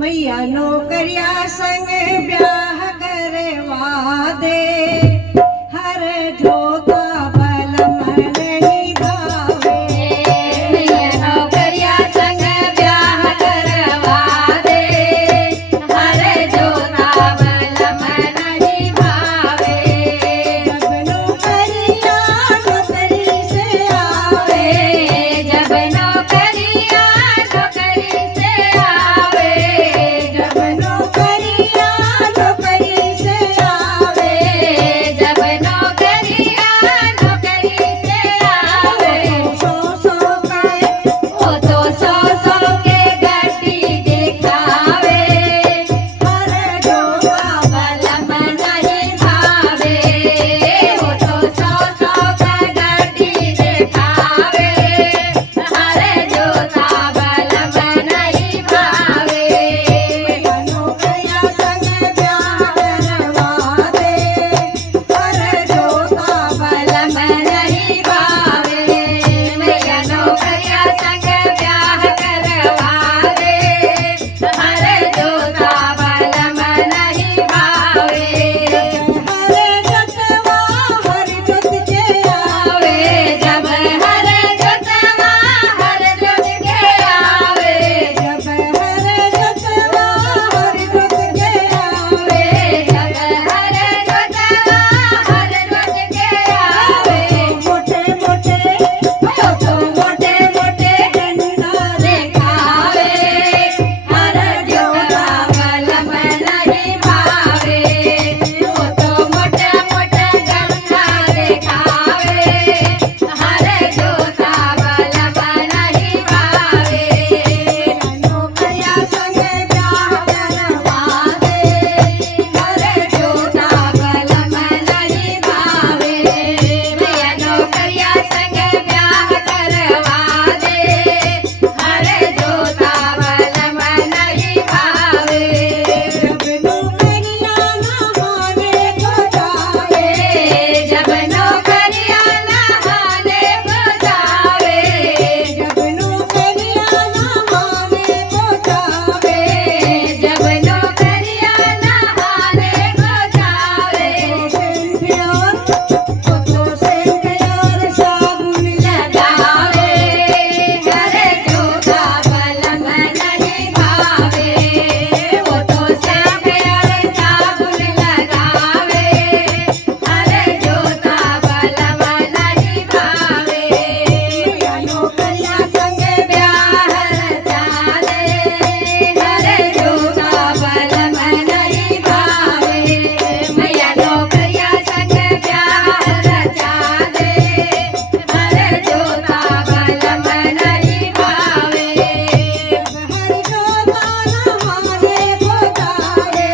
मैया नौकरिया संग ब्याह करवा दे, हर जोता बल मन निभावे। मैया नौकरिया संग ब्याह करवा दे, हर जोता बल मन निभावे। जब नौकरिया नौकरी से आवे, जब नौकरिया नौकरी से आवे, जब नौकरिया नौकरी से आवे, जब नौकरिया नौकरी से आवे, सौ सौ के वो तो सौ सौ के गड्डी दिखावे, हर जोता बल मन नहीं भावे। वो तो सौ सौ का गड्डी दिखावे, हर जोता बल मन नहीं भावे। मैया नौकरिया संग ब्याह करवा दे, हर जोता बल बल नहीं भावे। मैया नौकरिया संग ब्याह करवा दे, हर जोता बल नहीं भावे। हर जोतवा हर जोत के आवे जब हर जोतवा हर जोत के आवे, जब हर जोतवा हर जोत के आवे, जब हर जोतवा हर जोत के आवे, मोटे मोटे वो तो मोटे मोटे डंडा दिखावे, हर जोता बल नहीं भावे। वो तो मोटा मोटा डंडा दिखावे, हर जोता बल नहीं भावे। नौकरिया संग ब्याह करवा दे, हर जोता बल नहीं भावे। मैया नौकरिया संग ब्याह करवा दे, हर जोता बल नहीं भावे। जब नौकरिया नहाने को जाए, जब नौकरिया नहाने को जावे, जब नौकरिया नहाने को जावे, जब नौकरिया नहाने को जावे, सेंध और साबुन लगावे, हर जोता बल नहीं भावे। वो तो सेंध और साबुन लगावे, हर जोता बल नहीं भावे। मैया नौकरिया संग ब्याह रचाले, हर जोता बल नहीं भावे। मैया नौकरिया संग ब्याह रचाले, हर जोता बल नहीं भावे। हर जोता नहाने को जाए,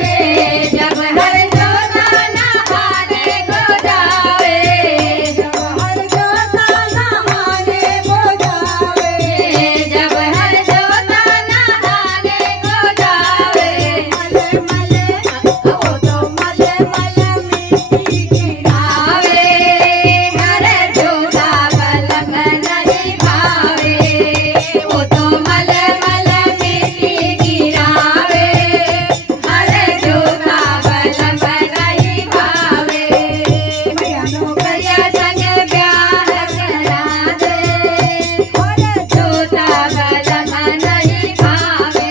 जब हर जोता नहाने को जावे, जब हर जोता नहाने को जावे, जब हर जोता नहाने को जावे, मले मले वो तो मले मले मिट्टी गिरावे, हर जोता बल नहीं भावे। वो तो मल मल मिट्टी गिरावे, हर जोता बल नहीं भावे। मैया नौकरिया संग ब्याह करा दे, हर जोता बल नहीं भावे।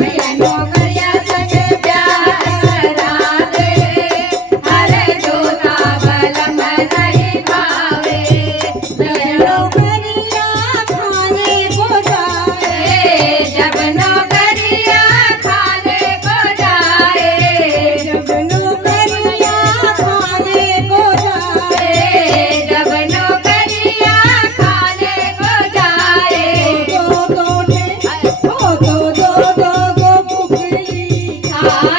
मैया नौकरिया संग ब्याह करा दे, हर जोता बल नहीं भावे। नौकरिया खाने को जाए, जब नौकरिया खाने को जाए, जब नौकरिया खाने को जाए, जब नौकरिया खाने को जाए, दो दो गो पुकली खावे,